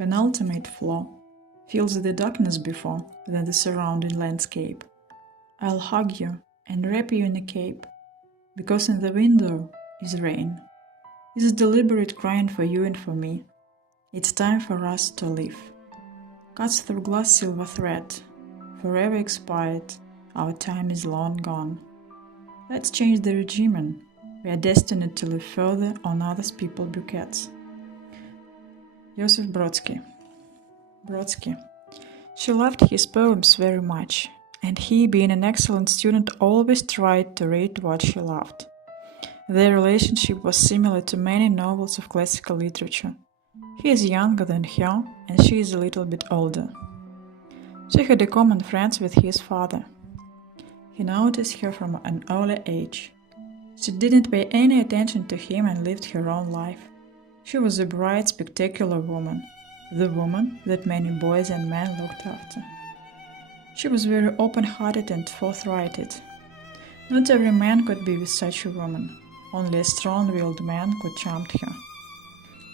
Penultimate flaw feels the darkness before than the surrounding landscape. I'll hug you and wrap you in a cape, because in the window is rain. Is deliberate crying for you and for me. It's time for us to live. Cuts through glass silver thread, forever expired, our time is long gone. Let's change the regimen. We are destined to live further on others people's bouquets. Joseph Brodsky. Brodsky. She loved his poems very much, and he, being an excellent student, always tried to read what she loved. Their relationship was similar to many novels of classical literature. He is younger than her, and she is a little bit older. She had a common friend with his father. He noticed her from an early age. She didn't pay any attention to him and lived her own life. She was a bright, spectacular woman, the woman that many boys and men looked after. She was very open-hearted and forthrighted. Not every man could be with such a woman. Only a strong-willed man could charm her.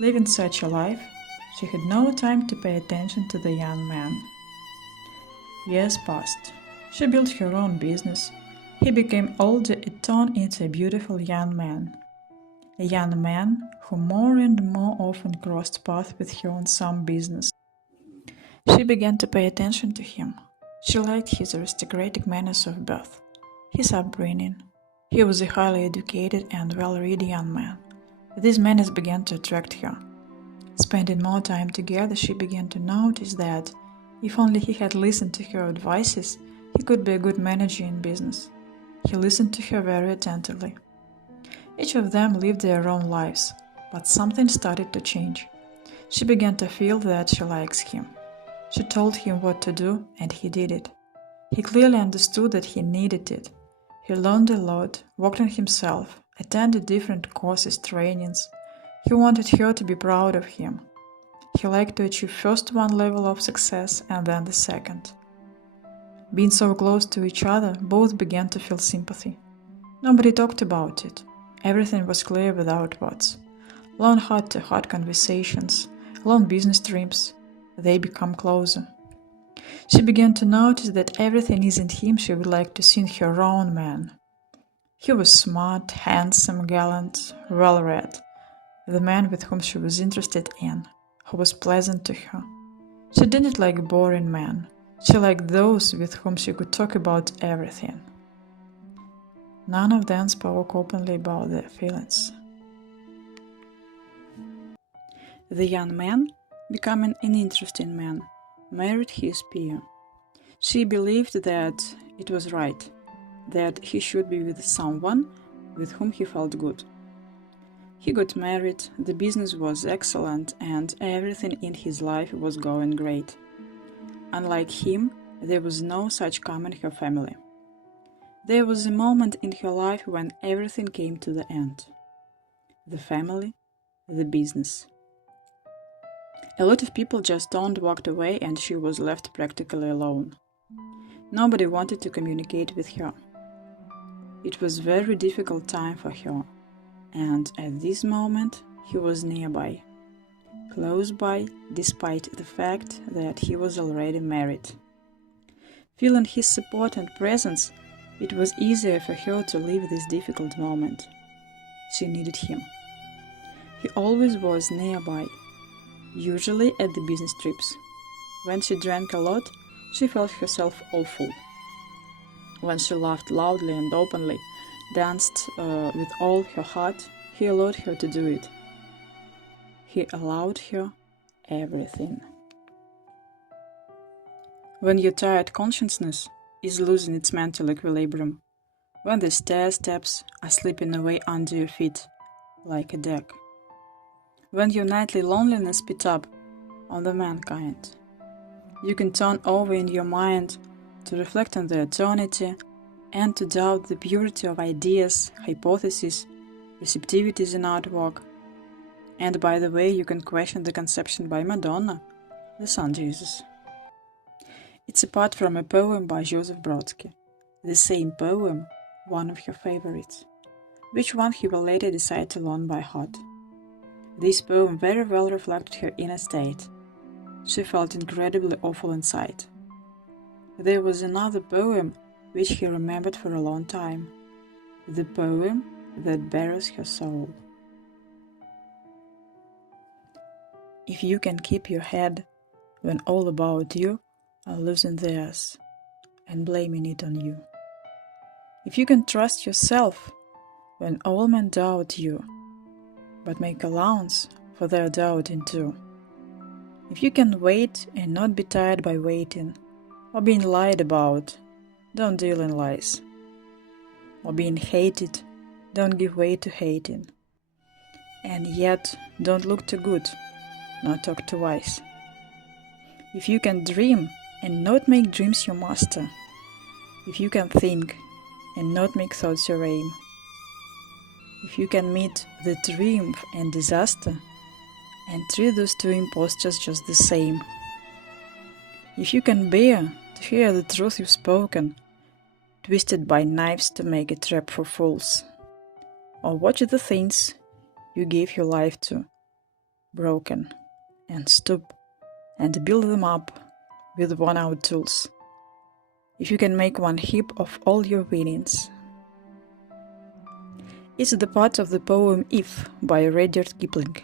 Living such a life, she had no time to pay attention to the young man. Years passed. She built her own business. He became older and turned into a beautiful young man. A young man who more and more often crossed paths with her on some business. She began to pay attention to him. She liked his aristocratic manners of birth, his upbringing. He was a highly educated and well-read young man. These manners began to attract her. Spending more time together, she began to notice that, if only he had listened to her advices, he could be a good manager in business. He listened to her very attentively. Each of them lived their own lives, but something started to change. She began to feel that she likes him. She told him what to do, and he did it. He clearly understood that he needed it. He learned a lot, worked on himself, attended different courses, trainings. He wanted her to be proud of him. He liked to achieve first one level of success and then the second. Being so close to each other, both began to feel sympathy. Nobody talked about it. Everything was clear without words. Long heart-to-heart conversations, long business trips, they become closer. She began to notice that everything in him she would like to see in her own man. He was smart, handsome, gallant, well-read, the man with whom she was interested in, who was pleasant to her. She didn't like boring men. She liked those with whom she could talk about everything. None of them spoke openly about their feelings. The young man, becoming an interesting man, married his peer. She believed that it was right, that he should be with someone with whom he felt good. He got married, the business was excellent, and everything in his life was going great. Unlike him, there was no such calm in her family. There was a moment in her life when everything came to the end. The family, the business. A lot of people just walked away, and she was left practically alone. Nobody wanted to communicate with her. It was a very difficult time for her, and at this moment he was nearby, close by, despite the fact that he was already married. Feeling his support and presence, it was easier for her to leave this difficult moment. She needed him. He always was nearby, usually at the business trips. When she drank a lot, she felt herself awful. When she laughed loudly and openly, danced with all her heart, he allowed her to do it. He allowed her everything. When your tired consciousness is losing its mental equilibrium, when the stair-steps are slipping away under your feet like a deck, when your nightly loneliness beats up on the mankind, you can turn over in your mind to reflect on the eternity and to doubt the purity of ideas, hypotheses, receptivities in artwork. And by the way, you can question the conception by Madonna, the Son Jesus. It's a part from a poem by Joseph Brodsky, the same poem, one of her favorites, which one he will later decide to learn by heart. This poem very well reflected her inner state. she felt incredibly awful inside. There was another poem which he remembered for a long time, the poem that buries her soul. If you can keep your head when all about you are losing theirs and blaming it on you. If you can trust yourself when all men doubt you, but make allowance for their doubting too. If you can wait and not be tired by waiting, or being lied about, don't deal in lies. Or being hated, don't give way to hating. And yet, don't look too good, nor talk too wise. If you can dream and not make dreams your master, if you can think and not make thoughts your aim, if you can meet the triumph and disaster and treat those two impostures just the same, if you can bear to hear the truth you've spoken, twisted by knives to make a trap for fools, or watch the things you gave your life to, broken, and stoop and build them up with worn-out tools, if you can make one heap of all your winnings. It's the part of the poem If by Rudyard Kipling.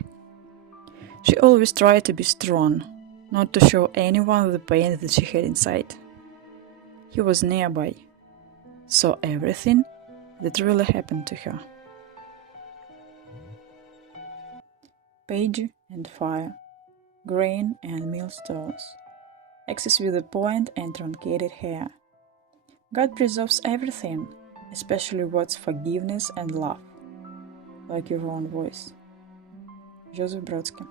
She always tried to be strong, not to show anyone the pain that she had inside. He was nearby, saw everything that really happened to her. Page and fire, grain and millstones, axes with a point and truncated hair. God preserves everything, especially words forgiveness and love, like your own voice. Joseph Brodsky.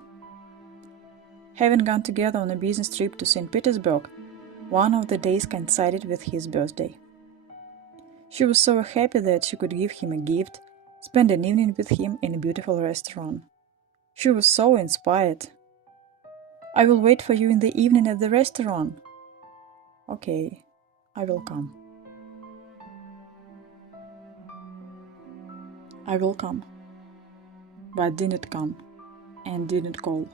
Having gone together on a business trip to St. Petersburg, one of the days coincided with his birthday. She was so happy that she could give him a gift, spend an evening with him in a beautiful restaurant. She was so inspired. "I will wait for you in the evening at the restaurant." "Okay, I will come." I will come, but didn't come and didn't call.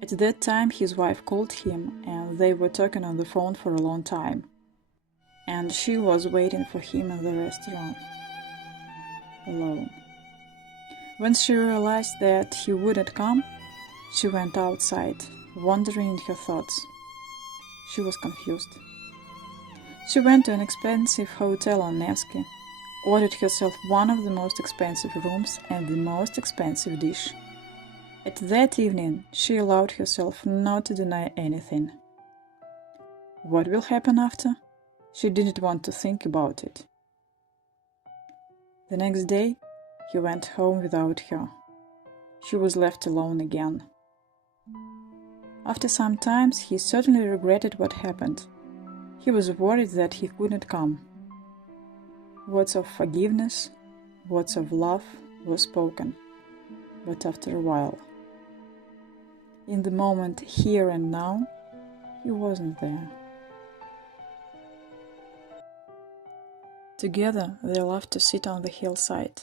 At that time his wife called him and they were talking on the phone for a long time, and she was waiting for him in the restaurant, alone. When she realized that he wouldn't come, she went outside, wandering in her thoughts. She was confused. She went to an expensive hotel on Nevsky, ordered herself one of the most expensive rooms and the most expensive dish. At that evening, she allowed herself not to deny anything. What will happen after? She didn't want to think about it. The next day, he went home without her. She was left alone again. After some time, he certainly regretted what happened. He was worried that he couldn't come. Words of forgiveness, words of love were spoken, but after a while. In the moment here and now, he wasn't there. Together they loved to sit on the hillside.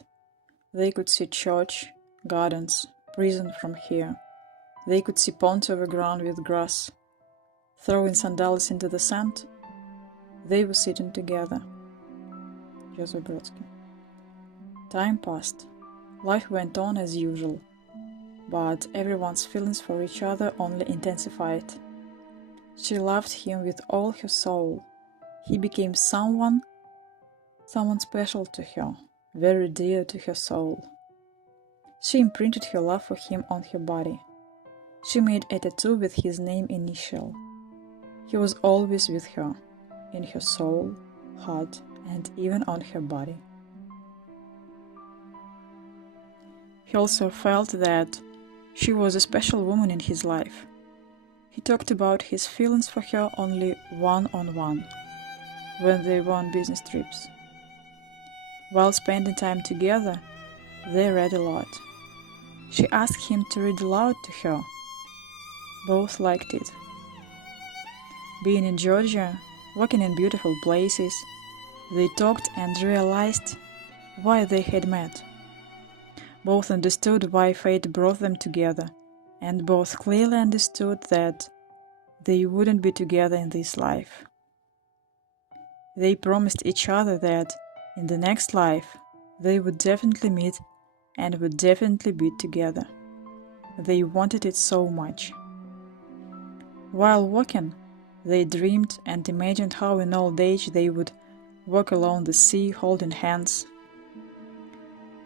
They could see church, gardens, prison from here. They could see ponds overgrown with grass. Throwing sandals into the sand, they were sitting together. Joseph Brodsky. Time passed. Life went on as usual, but everyone's feelings for each other only intensified. She loved him with all her soul. He became someone special to her, very dear to her soul. She imprinted her love for him on her body. She made a tattoo with his name initial. He was always with her, in her soul, heart, and even on her body. He also felt that she was a special woman in his life. He talked about his feelings for her only one-on-one, when they were on business trips. While spending time together, they read a lot. She asked him to read aloud to her. Both liked it. Being in Georgia, working in beautiful places, they talked and realized why they had met. Both understood why fate brought them together and both clearly understood that they wouldn't be together in this life. They promised each other that in the next life they would definitely meet and would definitely be together. They wanted it so much. While walking, they dreamed and imagined how in old age they would walk along the sea holding hands.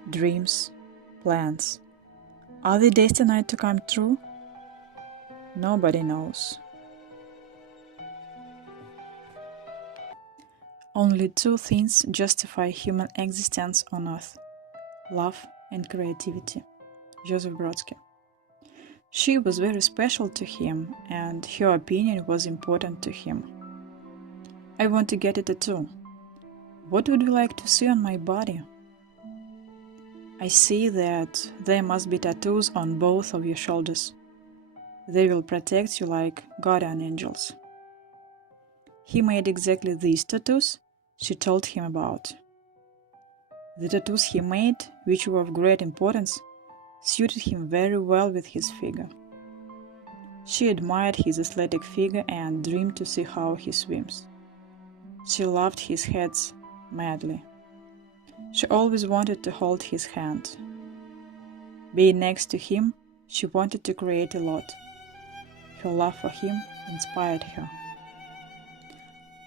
Dreams, plans. Are they destined to come true? Nobody knows. Only two things justify human existence on Earth: love and creativity. Joseph Brodsky. She was very special to him, and her opinion was important to him. I want to get a tattoo. What would you like to see on my body? I see that there must be tattoos on both of your shoulders. They will protect you like guardian angels. He made exactly these tattoos she told him about. The tattoos he made, which were of great importance, suited him very well with his figure. She admired his athletic figure and dreamed to see how he swims. She loved his heads madly. She always wanted to hold his hand. Being next to him, she wanted to create a lot. Her love for him inspired her.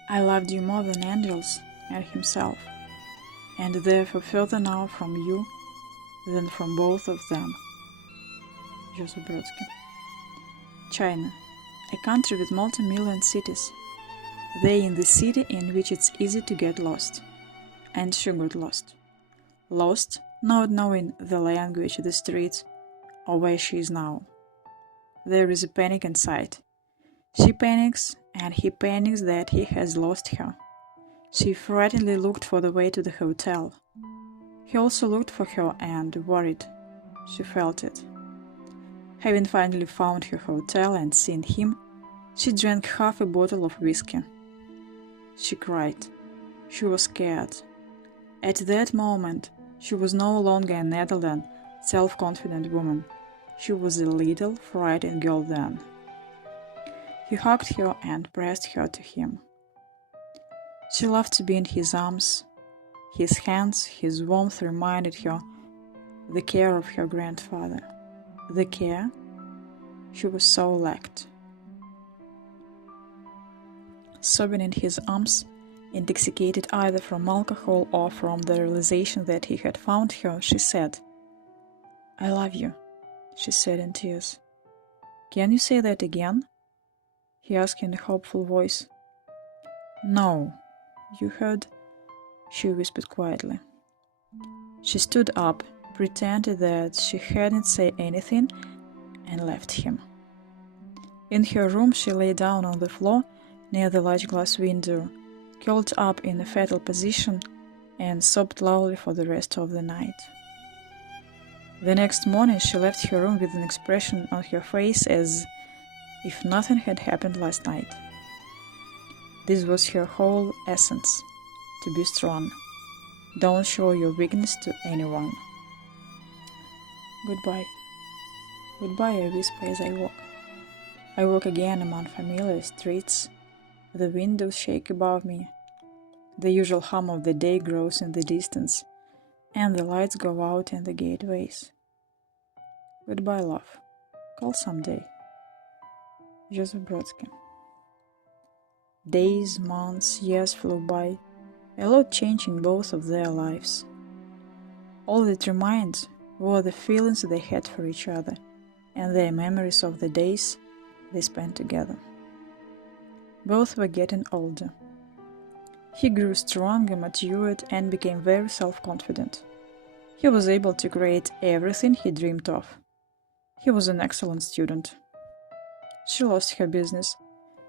I loved you more than angels and himself, and therefore further now from you than from both of them. Joseph Brodsky. China, a country with multi-million cities. They in the city in which it's easy to get lost. And she got lost. Lost, not knowing the language, the streets, or where she is now. There is a panic inside. She panics, and he panics that he has lost her. She frighteningly looked for the way to the hotel. He also looked for her and worried. She felt it. Having finally found her hotel and seen him, she drank half a bottle of whiskey. She cried. She was scared. At that moment, she was no longer a Netherlands, self-confident woman. She was a little, frightened girl then. He hugged her and pressed her to him. She loved to be in his arms. His hands, his warmth reminded her the care of her grandfather. The care she was so lacked. Sobbing in his arms, intoxicated either from alcohol or from the realization that he had found her, she said, "I love you," she said in tears. "Can you say that again?" he asked in a hopeful voice. "No, you heard," she whispered quietly. She stood up, pretended that she hadn't said anything, and left him. In her room, she lay down on the floor near the large glass window, curled up in a fetal position, and sobbed loudly for the rest of the night. The next morning, she left her room with an expression on her face as if nothing had happened last night. This was her whole essence: to be strong. Don't show your weakness to anyone. Goodbye. Goodbye, I whisper as I walk. I walk again among familiar streets. The windows shake above me. The usual hum of the day grows in the distance, and the lights go out in the gateways. Goodbye, love. Call someday. Joseph Brodsky. Days, months, years flew by. A lot changed in both of their lives. All that remained were the feelings they had for each other and their memories of the days they spent together. Both were getting older. He grew stronger, matured, and became very self-confident. He was able to create everything he dreamed of. He was an excellent student. She lost her business.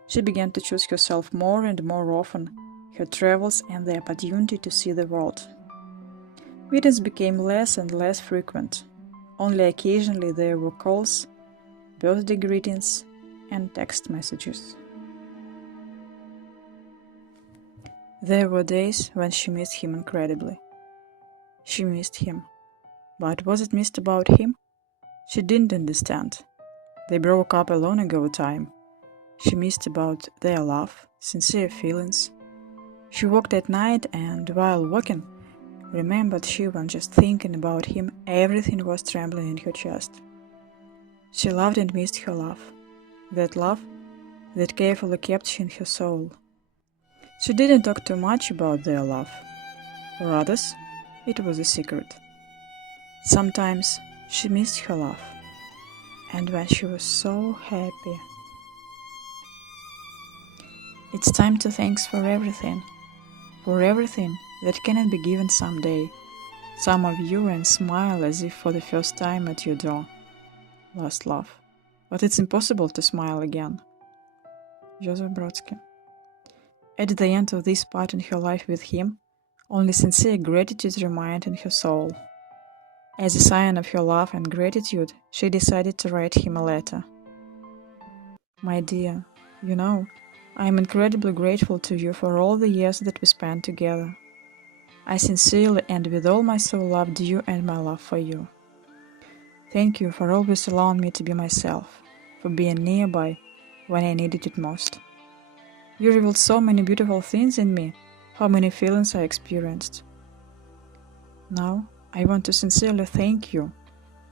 She began to choose herself more and more often, her travels and the opportunity to see the world. Meetings became less and less frequent. Only occasionally there were calls, birthday greetings, and text messages. There were days when she missed him incredibly. She missed him. But was it missed about him? She didn't understand. They broke up a long ago time. She missed about their love, sincere feelings. She walked at night and while walking, remembered she was just thinking about him, everything was trembling in her chest. She loved and missed her love. That love that carefully kept she in her soul. She didn't talk too much about their love. For others, it was a secret. Sometimes she missed her love. And when she was so happy. It's time to thanks for everything that cannot be given someday. Some of you and smile as if for the first time at your door. Lost love. But it's impossible to smile again. Joseph Brodsky. At the end of this part in her life with him, only sincere gratitude remained in her soul. As a sign of her love and gratitude, she decided to write him a letter. My dear, you know, I am incredibly grateful to you for all the years that we spent together. I sincerely and with all my soul loved you and my love for you. Thank you for always allowing me to be myself, for being nearby when I needed it most. You revealed so many beautiful things in me, how many feelings I experienced. Now, I want to sincerely thank you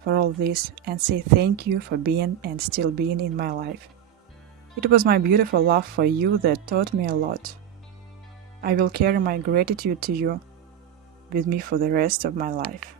for all this and say thank you for being and still being in my life. It was my beautiful love for you that taught me a lot. I will carry my gratitude to you with me for the rest of my life.